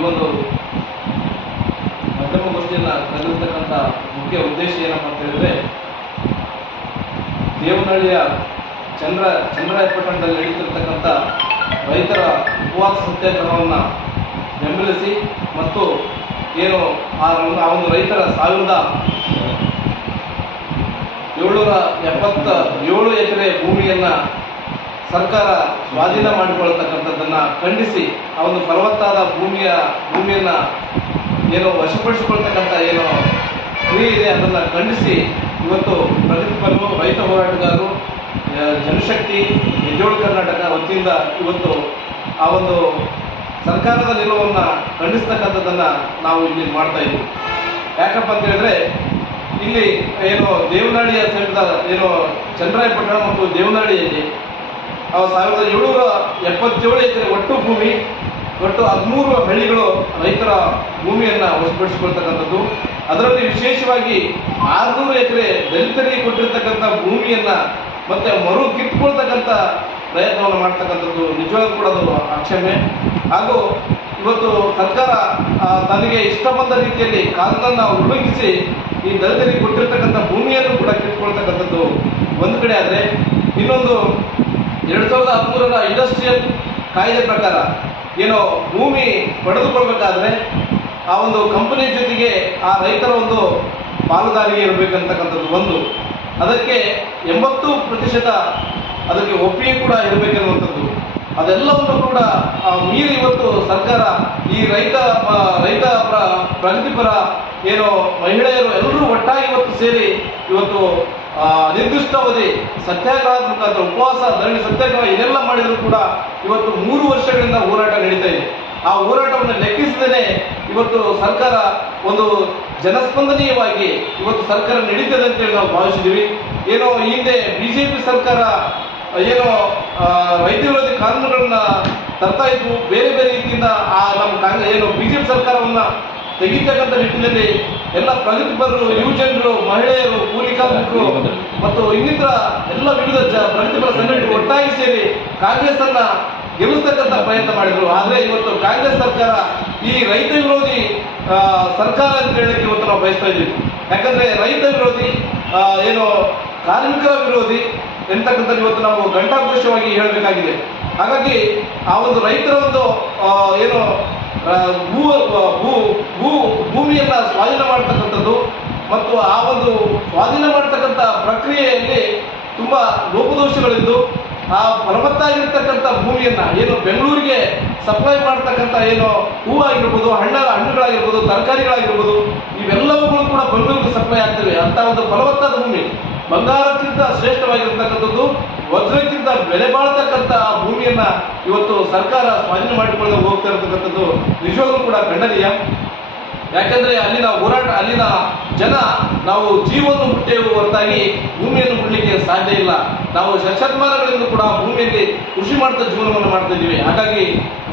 ಈ ಒಂದು ಮಾಧ್ಯಮಗೋಷ್ಠಿಯನ್ನು ಕರೆದಿರ್ತಕ್ಕಂಥ ಮುಖ್ಯ ಉದ್ದೇಶ ಏನಪ್ಪ ಅಂತ ಹೇಳಿದ್ರೆ, ದೇವನಹಳ್ಳಿಯ ಚಂದ್ರ, ಚಂದ್ರಾಯಪಟ್ಟಣದಲ್ಲಿ ನಡೀತಿರ್ತಕ್ಕಂಥ ರೈತರ ಉಪವಾಸ ಸತ್ಯಾಗ್ರಹವನ್ನು ಬೆಂಬಲಿಸಿ ಮತ್ತು ಏನು ಆ ಒಂದು- ಆ ಒಂದು ರೈತರ ಸಾವಿರದ ಏಳ್ನೂರ ಎಪ್ಪತ್ತ ಏಳು ಎಕರೆ ಭೂಮಿಯನ್ನು ಸರ್ಕಾರ ಸ್ವಾಧೀನ ಮಾಡಿಕೊಳ್ಳತಕ್ಕಂಥದ್ದನ್ನು ಖಂಡಿಸಿ ಆ ಒಂದು ಫಲವತ್ತಾದ ಭೂಮಿಯ, ಭೂಮಿಯನ್ನು ಏನು ವಶಪಡಿಸಿಕೊಳ್ತಕ್ಕಂಥ ಏನು ಕ್ರಿಯೆ ಇದೆ, ಅದನ್ನು ಖಂಡಿಸಿ ಇವತ್ತು ಪ್ರಗತಿಪರರು ರೈತ ಹೋರಾಟಗಾರರು ಜನಶಕ್ತಿ ಎದ್ದೇಳು ಕರ್ನಾಟಕ ವತಿಯಿಂದ ಇವತ್ತು ಆ ಒಂದು ಸರ್ಕಾರದ ನಿಲುವನ್ನು ಖಂಡಿಸ್ತಕ್ಕಂಥದ್ದನ್ನು ನಾವು ಇಲ್ಲಿ ಮಾಡ್ತಾ ಇದ್ದೀವಿ. ಯಾಕಪ್ಪ ಅಂತ ಹೇಳಿದ್ರೆ, ಇಲ್ಲಿ ಏನು ದೇವನಹಳ್ಳಿಯ ಸಮೀಪದ ಏನು ಚಂದ್ರಾಯಪಟ್ಟಣ ಮತ್ತು ದೇವನಹಳ್ಳಿಯಲ್ಲಿ ಅವು ಸಾವಿರದ ಏಳ್ನೂರ ಎಪ್ಪತ್ತೇಳು ಎಕರೆ ಒಟ್ಟು ಭೂಮಿ, ಒಟ್ಟು ಹದಿಮೂರು ಹಳ್ಳಿಗಳು ರೈತರ ಭೂಮಿಯನ್ನು ವಶಪಡಿಸಿಕೊಳ್ತಕ್ಕಂಥದ್ದು ಅದರಲ್ಲಿ ವಿಶೇಷವಾಗಿ ಆರುನೂರು ಎಕರೆ ದಲಿತರಿಗೆ ಕೊಟ್ಟಿರ್ತಕ್ಕಂಥ ಭೂಮಿಯನ್ನು ಮತ್ತೆ ಮರು ಕಿತ್ಕೊಳ್ತಕ್ಕಂಥ ಪ್ರಯತ್ನವನ್ನು ಮಾಡ್ತಕ್ಕಂಥದ್ದು ನಿಜವಾಗ್ಲೂ ಕೂಡ ಅದು ಅಕ್ಷಮ್ಯ ಹಾಗೂ ಇವತ್ತು ಸರ್ಕಾರ ತನಗೆ ಇಷ್ಟ ಬಂದ ರೀತಿಯಲ್ಲಿ ಕಾನೂನನ್ನು ಉಲ್ಲಂಘಿಸಿ ಈ ದಲಿತರಿಗೆ ಕೊಟ್ಟಿರ್ತಕ್ಕಂಥ ಭೂಮಿಯನ್ನು ಕೂಡ ಕಿತ್ಕೊಳ್ತಕ್ಕಂಥದ್ದು ಒಂದು ಕಡೆ ಆದರೆ, ಇನ್ನೊಂದು ಎರಡು ಸಾವಿರದ ಹದಿಮೂರರ ಇಂಡಸ್ಟ್ರಿಯಲ್ ಕಾಯ್ದೆ ಪ್ರಕಾರ ಏನು ಭೂಮಿ ಪಡೆದುಕೊಳ್ಬೇಕಾದ್ರೆ ಆ ಒಂದು ಕಂಪನಿ ಜೊತೆಗೆ ಆ ರೈತರ ಒಂದು ಪಾಲುದಾರಿಕೆ ಇರಬೇಕಂತಕ್ಕಂಥದ್ದು ಒಂದು. ಅದಕ್ಕೆ ಎಂಬತ್ತು ಪ್ರತಿಶತ ಅದಕ್ಕೆ ಒಪ್ಪಿಗೆ ಕೂಡ ಇರಬೇಕೆನ್ನುವಂಥದ್ದು. ಅದೆಲ್ಲವನ್ನು ಕೂಡ ಮೀರಿ ಇವತ್ತು ಸರ್ಕಾರ ಈ ರೈತ ರೈತ ಪ್ರ- ಪ್ರಗತಿಪರ ಏನು ಮಹಿಳೆಯರು ಎಲ್ಲರೂ ಒಟ್ಟಾಗಿ ಇವತ್ತು ಸೇರಿ ಇವತ್ತು ನಿರ್ದಿಷ್ಟಾವಧಿ ಸತ್ಯಾಗ್ರಹದ ಮುಖಾಂತರ ಉಪವಾಸ, ಧರಣಿ, ಸತ್ಯಾಗ್ರಹ, ಇದೆಲ್ಲ ಮಾಡಿದರೂ ಕೂಡ ಇವತ್ತು ಮೂರು ವರ್ಷಗಳಿಂದ ಹೋರಾಟ ನಡೀತಾ ಇದೆ. ಆ ಹೋರಾಟವನ್ನು ಲೆಕ್ಕಿಸದೇನೆ ಇವತ್ತು ಸರ್ಕಾರ ಒಂದು ಜನಸ್ಪಂದನೀಯವಾಗಿ ಇವತ್ತು ಸರ್ಕಾರ ನಡೀತದೆ ಅಂತೇಳಿ ನಾವು ಭಾವಿಸಿದ್ದೀವಿ. ಏನೋ ಹಿಂದೆ ಬಿಜೆಪಿ ಸರ್ಕಾರ, ಏನೋ ರೈತ ವಿರೋಧಿ ಕಾನೂನುಗಳನ್ನ ತರ್ತಾ ಇದ್ವು. ಬೇರೆ ಬೇರೆ ರೀತಿಯಿಂದ ಆ ನಮ್ಮ ಕಾಂಗ್ರೆಸ್ ಏನು ಬಿಜೆಪಿ ಸರ್ಕಾರವನ್ನ ತೆಗಿತಕ್ಕಂಥ ನಿಟ್ಟಿನಲ್ಲಿ ಎಲ್ಲ ಪ್ರಗತಿಪರರು ಯುವಜನರು ಮಹಿಳೆಯರು ಕೂಲಿ ಕಾರ್ಮಿಕರು ಮತ್ತು ಇನ್ನಿತರ ಎಲ್ಲ ವಿವಿಧ ಜ ಪ್ರಗತಿಪರ ಸಂಘಟನೆಗಳು ಒಟ್ಟಾಗಿ ಸೇರಿ ಕಾಂಗ್ರೆಸ್ ಅನ್ನ ಗೆಲ್ಲಿಸ್ತಕ್ಕಂಥ ಪ್ರಯತ್ನ ಮಾಡಿದ್ರು. ಆದ್ರೆ ಇವತ್ತು ಕಾಂಗ್ರೆಸ್ ಸರ್ಕಾರ ಈ ರೈತ ವಿರೋಧಿ ಸರ್ಕಾರ ಅಂತ ಹೇಳಕ್ಕೆ ಇವತ್ತು ನಾವು ಬಯಸ್ತಾ ಇದ್ದೀವಿ. ಯಾಕಂದ್ರೆ ರೈತ ವಿರೋಧಿ ಏನು ಕಾರ್ಮಿಕರ ವಿರೋಧಿ ಎಂತಕ್ಕಂಥ ಇವತ್ತು ನಾವು ಗಂಟಾಘೋಷವಾಗಿ ಹೇಳಬೇಕಾಗಿದೆ. ಹಾಗಾಗಿ ಆ ಒಂದು ರೈತರ ಒಂದು ಏನು ಭೂ ಭೂ ಭೂ, ಭೂಮಿಯನ್ನು ಸ್ವಾಧೀನ ಮಾಡ್ತಕ್ಕಂಥದ್ದು ಮತ್ತು ಆ ಒಂದು ಸ್ವಾಧೀನ ಮಾಡ್ತಕ್ಕಂಥ ಪ್ರಕ್ರಿಯೆಯಲ್ಲಿ ತುಂಬ ಲೋಪದೋಷಗಳಿದ್ದು, ಆ ಫಲವತ್ತಾಗಿರ್ತಕ್ಕಂಥ ಭೂಮಿಯನ್ನು, ಏನು ಬೆಂಗಳೂರಿಗೆ ಸಪ್ಲೈ ಮಾಡ್ತಕ್ಕಂಥ ಏನು ಹೂವಾಗಿರ್ಬೋದು ಹಣ್ಣ, ಹಣ್ಣುಗಳಾಗಿರ್ಬೋದು, ತರಕಾರಿಗಳಾಗಿರ್ಬೋದು, ಇವೆಲ್ಲವುಗಳು ಕೂಡ ಬೆಂಗಳೂರಿಗೆ ಸಪ್ಲೈ ಆಗ್ತವೆ. ಅಂತ ಒಂದು ಫಲವತ್ತಾದ ಭೂಮಿ. ಬಂಗಾರಕ್ಕಿಂತ ಶ್ರೇಷ್ಠವಾಗಿರ್ತಕ್ಕಂಥದ್ದು ವಜ್ರಕ್ಕಿಂತ ಬೆಲೆ ಬಾಳ್ತಕ್ಕಂಥ ಆ ಭೂಮಿಯನ್ನ ಇವತ್ತು ಸರ್ಕಾರ ಸ್ವಾಧೀನ ಮಾಡಿಕೊಳ್ಳದೆ ಹೋಗ್ತಾ ಇರತಕ್ಕಂಥದ್ದು ನಿಜವಾಗ್ಲೂ ಕೂಡ ಖಂಡನೀಯ. ಯಾಕಂದ್ರೆ ಅಲ್ಲಿನ ಹೋರಾಟ, ಅಲ್ಲಿನ ಜನ ನಾವು ಜೀವವನ್ನು ಹುಟ್ಟೇವು ಹೊರತಾಗಿ ಭೂಮಿಯನ್ನು ಮುಡ್ಲಿಕ್ಕೆ ಸಾಧ್ಯ ಇಲ್ಲ. ನಾವು ಶತಮಾನಗಳಿಂದ ಕೂಡ ಭೂಮಿಯಲ್ಲಿ ಕೃಷಿ ಮಾಡ್ತಾ ಜೀವನವನ್ನು ಮಾಡ್ತಾ ಇದ್ದೀವಿ. ಹಾಗಾಗಿ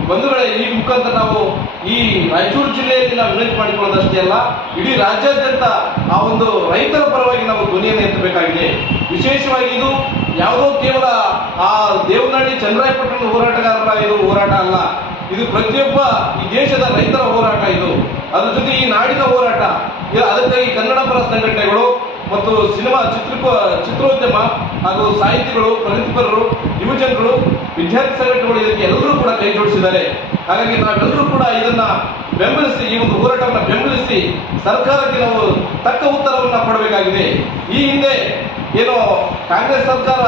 ಬಂಧುಗಳೇ, ಈ ಮುಖಾಂತರ ನಾವು ಈ ರಾಯಚೂರು ಜಿಲ್ಲೆಯಲ್ಲಿ ನಾವು ವಿನಂತಿ ಮಾಡಿಕೊಳ್ಳೋದಷ್ಟೇ ಅಲ್ಲ, ಇಡೀ ರಾಜ್ಯಾದ್ಯಂತ ಆ ಒಂದು ರೈತರ ಪರವಾಗಿ ನಾವು ಧ್ವನಿಯನ್ನು ಎತ್ತಬೇಕಾಗಿದೆ. ವಿಶೇಷವಾಗಿ ಇದು ಯಾವುದೋ ಕೇವಲ ಆ ದೇವನಹಳ್ಳಿ ಚಂದ್ರಾಯಪಟ್ಟಣ ಹೋರಾಟಗಾರರ ಇದು ಹೋರಾಟ ಅಲ್ಲ. ಇದು ಪ್ರತಿಯೊಬ್ಬ ಈ ದೇಶದ ರೈತರ ಹೋರಾಟ ಇದು. ಅದ್ರ ಜೊತೆ ಈ ನಾಡಿನ ಹೋರಾಟ. ಅದಕ್ಕಾಗಿ ಕನ್ನಡ ಪರ ಸಂಘಟನೆಗಳು ಮತ್ತು ಸಿನಿಮಾ ಚಿತ್ರ ಚಿತ್ರೋದ್ಯಮ ಹಾಗೂ ಸಾಹಿತಿಗಳು, ಪ್ರಗತಿಪರರು, ಯುವಜನರು, ವಿದ್ಯಾರ್ಥಿ ಸಂಘಟನೆಗಳು ಇದಕ್ಕೆ ಎಲ್ಲರೂ ಕೂಡ ಕೈ ಜೋಡಿಸಿದ್ದಾರೆ. ಹಾಗಾಗಿ ನಾವೆಲ್ಲರೂ ಕೂಡ ಇದನ್ನ ಬೆಂಬಲಿಸಿ, ಈ ಒಂದು ಹೋರಾಟವನ್ನು ಬೆಂಬಲಿಸಿ ಸರ್ಕಾರಕ್ಕೆ ನಾವು ತಕ್ಕ ಉತ್ತರವನ್ನು ಕೊಡಬೇಕಾಗಿದೆ. ಈ ಹಿಂದೆ ಏನು ಕಾಂಗ್ರೆಸ್ ಸರ್ಕಾರ